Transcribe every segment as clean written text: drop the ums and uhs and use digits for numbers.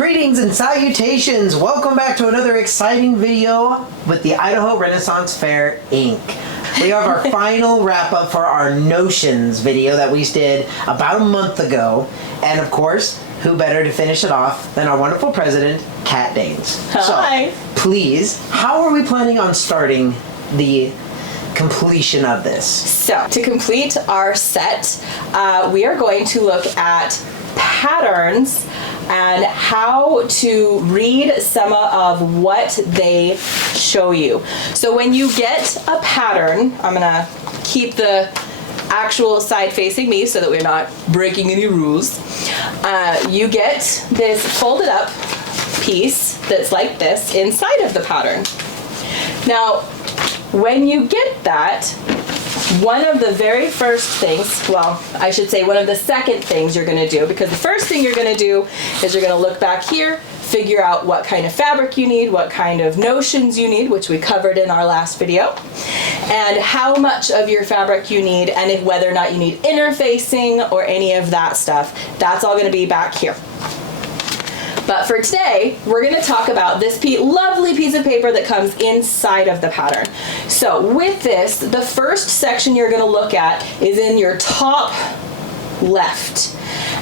Greetings and salutations! Welcome back to another exciting video with the Idaho Renaissance Fair, Inc. We have our final wrap-up for our Notions video that we did about a month ago. And of course, who better to finish it off than our wonderful president, Kat Danes. Hi! So, please, how are we planning on starting the completion of this? So, to complete our set, we are going to look at patterns and how to read some of what they show you. So when you get a pattern, I'm gonna keep the actual side facing me so that we're not breaking any rules. You get this folded up piece that's like this inside of the pattern. Now, when you get that, one of the very first things, well, I should say one of the second things you're going to do, because the first thing you're going to do is you're going to look back here, figure out what kind of fabric you need, what kind of notions you need, which we covered in our last video, and how much of your fabric you need, and if whether or not you need interfacing or any of that stuff. That's all going to be back here. But for today, we're going to talk about this lovely piece of paper that comes inside of the pattern. So with this, the first section you're going to look at is in your top left.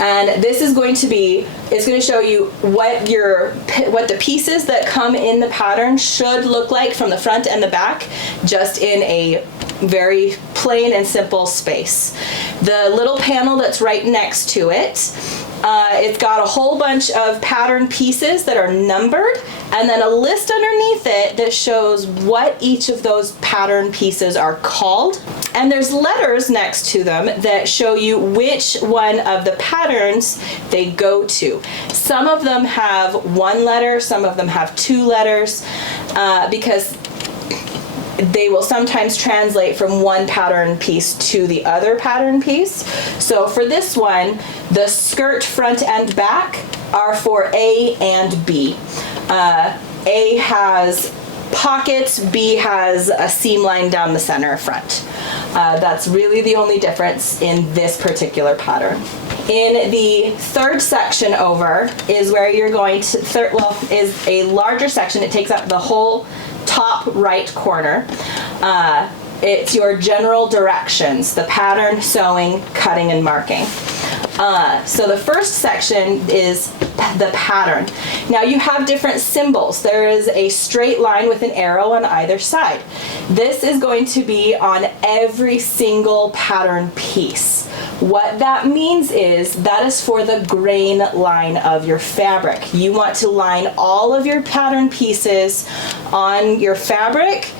And this is going to be, it's going to show you what the pieces that come in the pattern should look like from the front and the back, just in a very plain and simple space. The little panel that's right next to it, it's got a whole bunch of pattern pieces that are numbered, and then a list underneath it that shows what each of those pattern pieces are called. And there's letters next to them that show you which one of the patterns they go to. Some of them have one letter, some of them have two letters, because they will sometimes translate from one pattern piece to the other pattern piece. So for this one, the skirt front and back are for A and B. A has pockets, B has a seam line down the center front. That's really the only difference in this particular pattern. In the third section over is where you're going to, is a larger section. It takes up the whole top right corner. It's your general directions, the pattern, sewing, cutting, and marking. So the first section is the pattern. Now you have different symbols. There is a straight line with an arrow on either side. This is going to be on every single pattern piece. What that means is that is for the grain line of your fabric. You want to line all of your pattern pieces on your fabric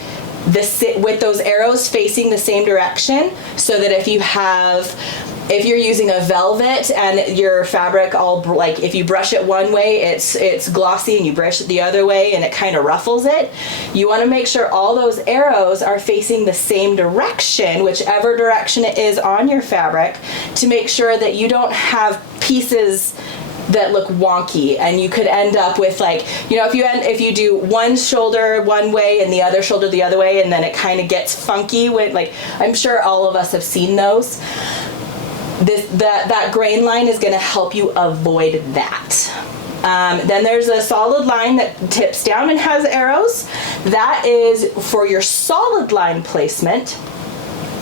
with those arrows facing the same direction, so that if you're using a velvet and your fabric if you brush it one way, it's glossy, and you brush it the other way and it kind of ruffles it. You want to make sure all those arrows are facing the same direction, whichever direction it is on your fabric, to make sure that you don't have pieces that look wonky, and you could end up with, if you do one shoulder one way and the other shoulder the other way, and then it kind of gets funky I'm sure all of us have seen those. That grain line is going to help you avoid that. Then there's a solid line that tips down and has arrows. That is for your solid line placement,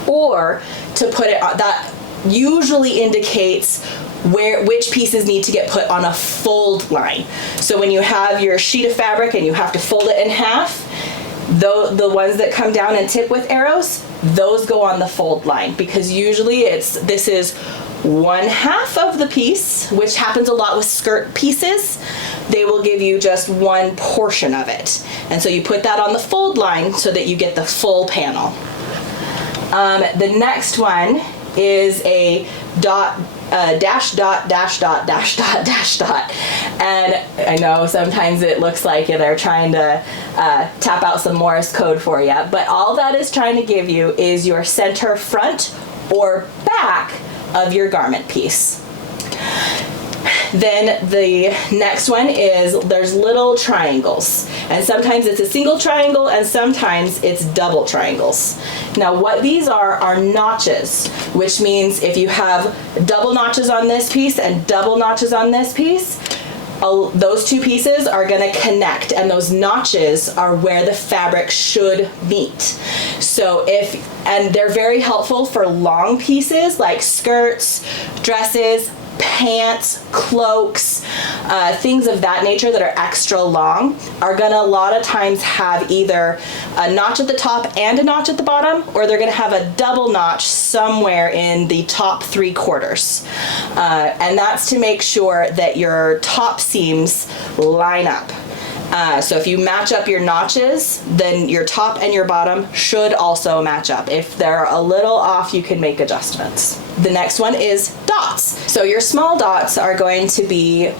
or to put it on, that usually indicates which pieces need to get put on a fold line. So when you have your sheet of fabric and you have to fold it in half, the ones that come down and tip with arrows, those go on the fold line, because usually this is one half of the piece, which happens a lot with skirt pieces. They will give you just one portion of it. And so you put that on the fold line so that you get the full panel. The next one is a dash dot dash dot dash dot dash dot, and I know sometimes it looks like they're trying to tap out some Morse code for you, but all that is trying to give you is your center front or back of your garment piece. Then the next one is there's little triangles, and sometimes it's a single triangle and sometimes it's double triangles. Now what these are notches, which means if you have double notches on this piece and double notches on this piece, those two pieces are going to connect, and those notches are where the fabric should meet. So and they're very helpful for long pieces like skirts, dresses, pants, cloaks, things of that nature that are extra long are gonna a lot of times have either a notch at the top and a notch at the bottom, or they're gonna have a double notch somewhere in the top 3/4. And that's to make sure that your top seams line up. So if you match up your notches, then your top and your bottom should also match up. If they're a little off, you can make adjustments. The next one is dots. So your small dots are going to be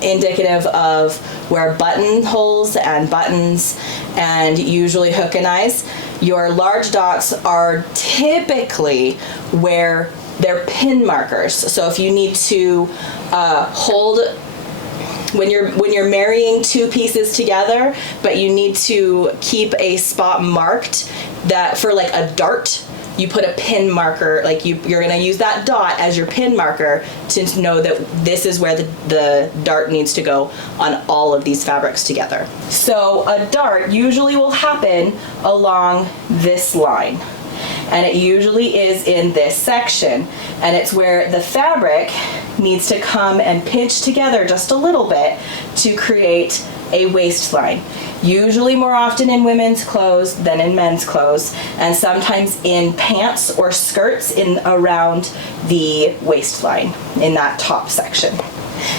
indicative of where buttonholes and buttons and usually hook and eyes. Your large dots are typically where they're pin markers. So if you need to hold when you're marrying two pieces together, but you need to keep a spot marked, that for like a dart, you put a pin marker, like you're gonna use that dot as your pin marker to know that this is where the dart needs to go on all of these fabrics together. So a dart usually will happen along this line, and it usually is in this section, and it's where the fabric needs to come and pinch together just a little bit to create a waistline. Usually more often in women's clothes than in men's clothes, and sometimes in pants or skirts in around the waistline in that top section.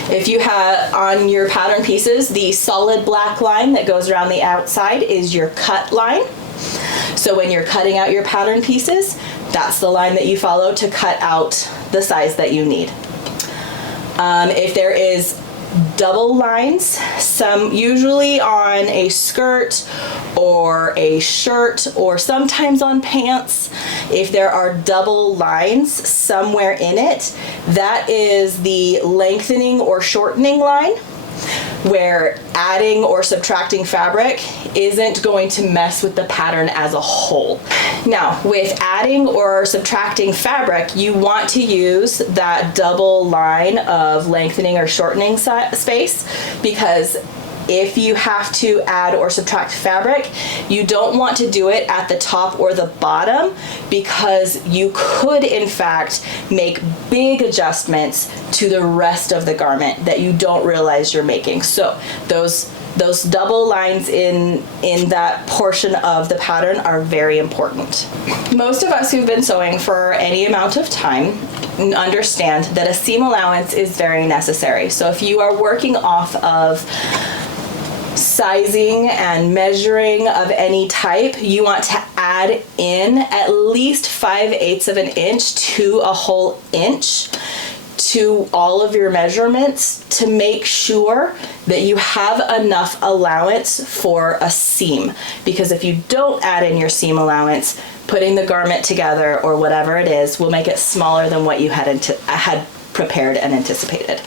If you have on your pattern pieces, the solid black line that goes around the outside is your cut line. So when you're cutting out your pattern pieces, that's the line that you follow to cut out the size that you need. If there is double lines, some usually on a skirt or a shirt or sometimes on pants, if there are double lines somewhere in it, that is the lengthening or shortening line, where adding or subtracting fabric isn't going to mess with the pattern as a whole. Now, with adding or subtracting fabric, you want to use that double line of lengthening or shortening space, because if you have to add or subtract fabric, you don't want to do it at the top or the bottom, because you could in fact make big adjustments to the rest of the garment that you don't realize you're making. So those double lines in that portion of the pattern are very important. Most of us who've been sewing for any amount of time understand that a seam allowance is very necessary. So if you are working off of sizing and measuring of any type, you want to add in at least 5/8 of an inch to a whole inch to all of your measurements to make sure that you have enough allowance for a seam. Because if you don't add in your seam allowance, putting the garment together or whatever it is will make it smaller than what you had prepared and anticipated.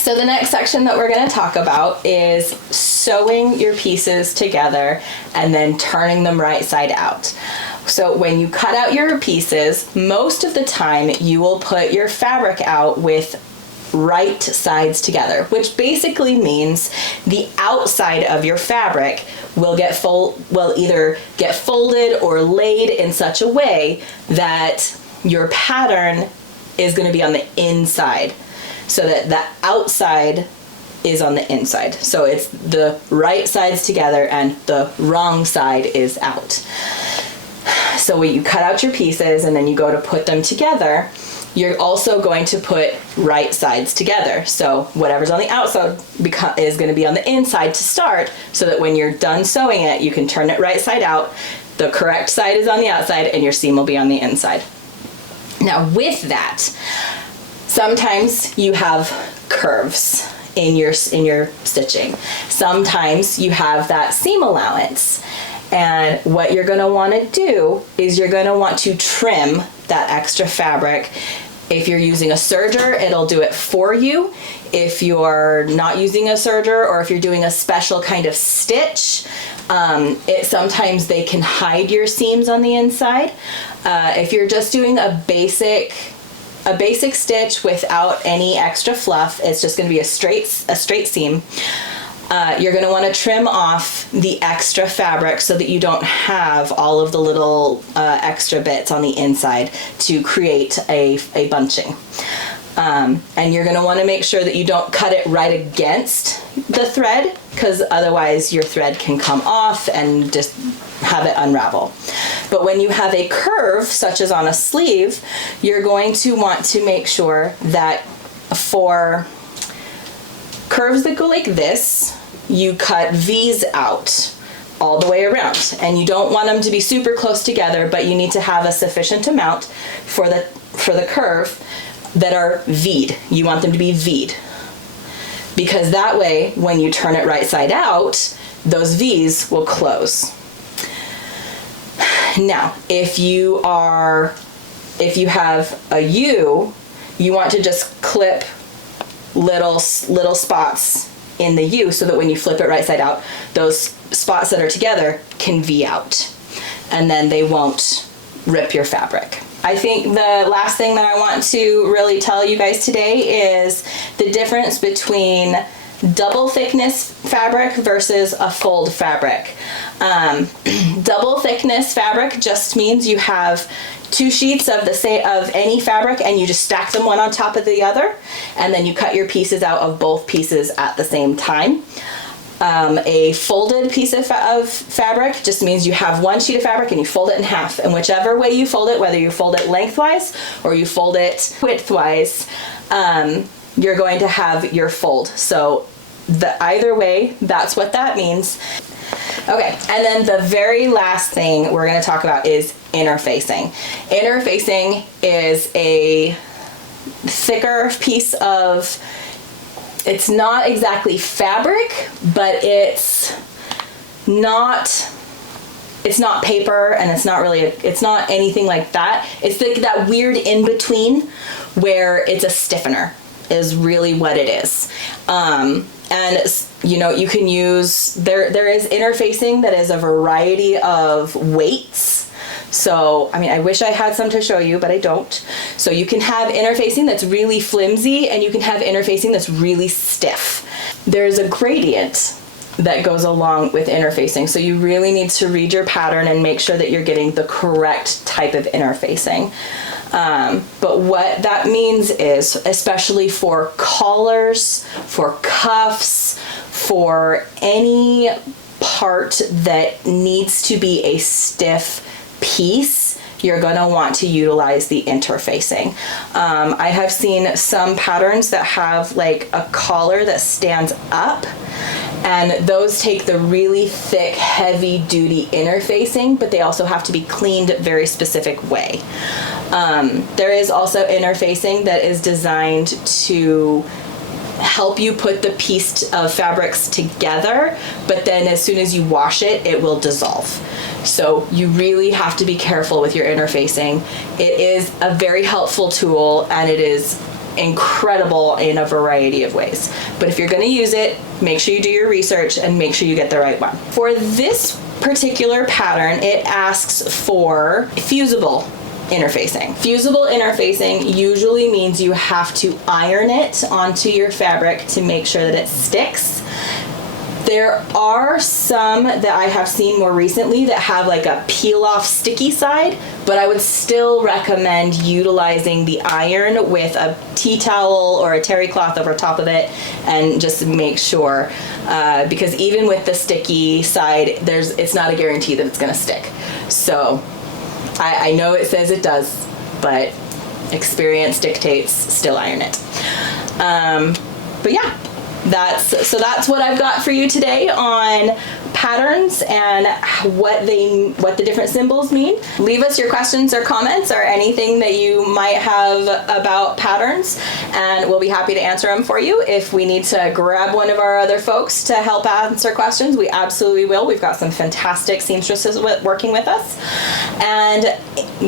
So the next section that we're going to talk about is sewing your pieces together and then turning them right side out. So when you cut out your pieces, most of the time you will put your fabric out with right sides together, which basically means the outside of your fabric will either get folded or laid in such a way that your pattern is going to be on the inside, so that the outside is on the inside. So it's the right sides together and the wrong side is out. So when you cut out your pieces and then you go to put them together, you're also going to put right sides together. So whatever's on the outside is going to be on the inside to start, so that when you're done sewing it, you can turn it right side out. The correct side is on the outside and your seam will be on the inside. Now with that, sometimes you have curves in your stitching. Sometimes you have that seam allowance. And what you're going to want to do is you're going to want to trim that extra fabric. If you're using a serger, it'll do it for you. If you're not using a serger, or if you're doing a special kind of stitch, sometimes they can hide your seams on the inside. If you're just doing a basic a basic stitch without any extra fluff. It's just going to be a straight seam. You're going to want to trim off the extra fabric so that you don't have all of the little extra bits on the inside to create a bunching. And you're going to want to make sure that you don't cut it right against the thread, because otherwise your thread can come off and just have it unravel. But when you have a curve, such as on a sleeve, you're going to want to make sure that for curves that go like this, you cut V's out all the way around. And you don't want them to be super close together, but you need to have a sufficient amount for the curve that are V'd. You want them to be V'd. Because that way, when you turn it right side out, those V's will close. Now, if you have a U, you want to just clip little spots in the U so that when you flip it right side out, those spots that are together can V out, and then they won't rip your fabric. I think the last thing that I want to really tell you guys today is the difference between double thickness fabric versus a fold fabric. Double thickness fabric just means you have two sheets of any fabric and you just stack them one on top of the other, and then you cut your pieces out of both pieces at the same time. A folded piece of fabric just means you have one sheet of fabric and you fold it in half, and whichever way you fold it, whether you fold it lengthwise or you fold it widthwise, you're going to have your fold. So either way, that's what that means. Okay, and then the very last thing we're going to talk about is interfacing. Interfacing is a thicker piece of, it's not exactly fabric, but it's not paper, and it's not anything like that. It's like that weird in between where it's a stiffener is really what it is. And you know, you can use, there is interfacing that is a variety of weights. So, I mean, I wish I had some to show you, but I don't. So you can have interfacing that's really flimsy, and you can have interfacing that's really stiff. There's a gradient that goes along with interfacing. So you really need to read your pattern and make sure that you're getting the correct type of interfacing. But what that means is, especially for collars, for cuffs, for any part that needs to be a stiff piece, you're going to want to utilize the interfacing. I have seen some patterns that have like a collar that stands up, and those take the really thick, heavy duty interfacing, but they also have to be cleaned a very specific way. There is also interfacing that is designed to help you put the piece of fabrics together, but then as soon as you wash it, it will dissolve. So you really have to be careful with your interfacing. It is a very helpful tool, and it is incredible in a variety of ways. But if you're going to use it, make sure you do your research and make sure you get the right one. For this particular pattern, it asks for fusible interfacing. Fusible interfacing usually means you have to iron it onto your fabric to make sure that it sticks. There are some that I have seen more recently that have like a peel off sticky side, but I would still recommend utilizing the iron with a tea towel or a terry cloth over top of it, and just make sure, because even with the sticky side, it's not a guarantee that it's gonna stick. So I know it says it does, but experience dictates still iron it. But yeah, that's what I've got for you today on patterns and what the different symbols mean. Leave us your questions or comments or anything that you might have about patterns, and we'll be happy to answer them for you. If we need to grab one of our other folks to help answer questions, we absolutely will. We've got some fantastic seamstresses working with us, and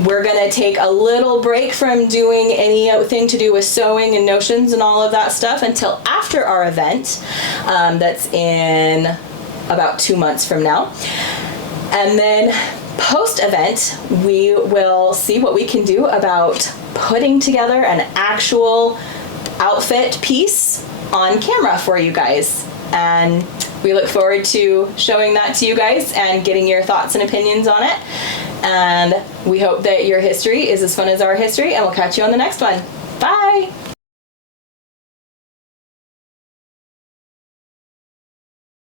we're gonna take a little break from doing anything to do with sewing and notions and all of that stuff until after our event. That's in about 2 months from now. And then post-event, we will see what we can do about putting together an actual outfit piece on camera for you guys. And we look forward to showing that to you guys and getting your thoughts and opinions on it. And we hope that your history is as fun as our history, and we'll catch you on the next one. Bye!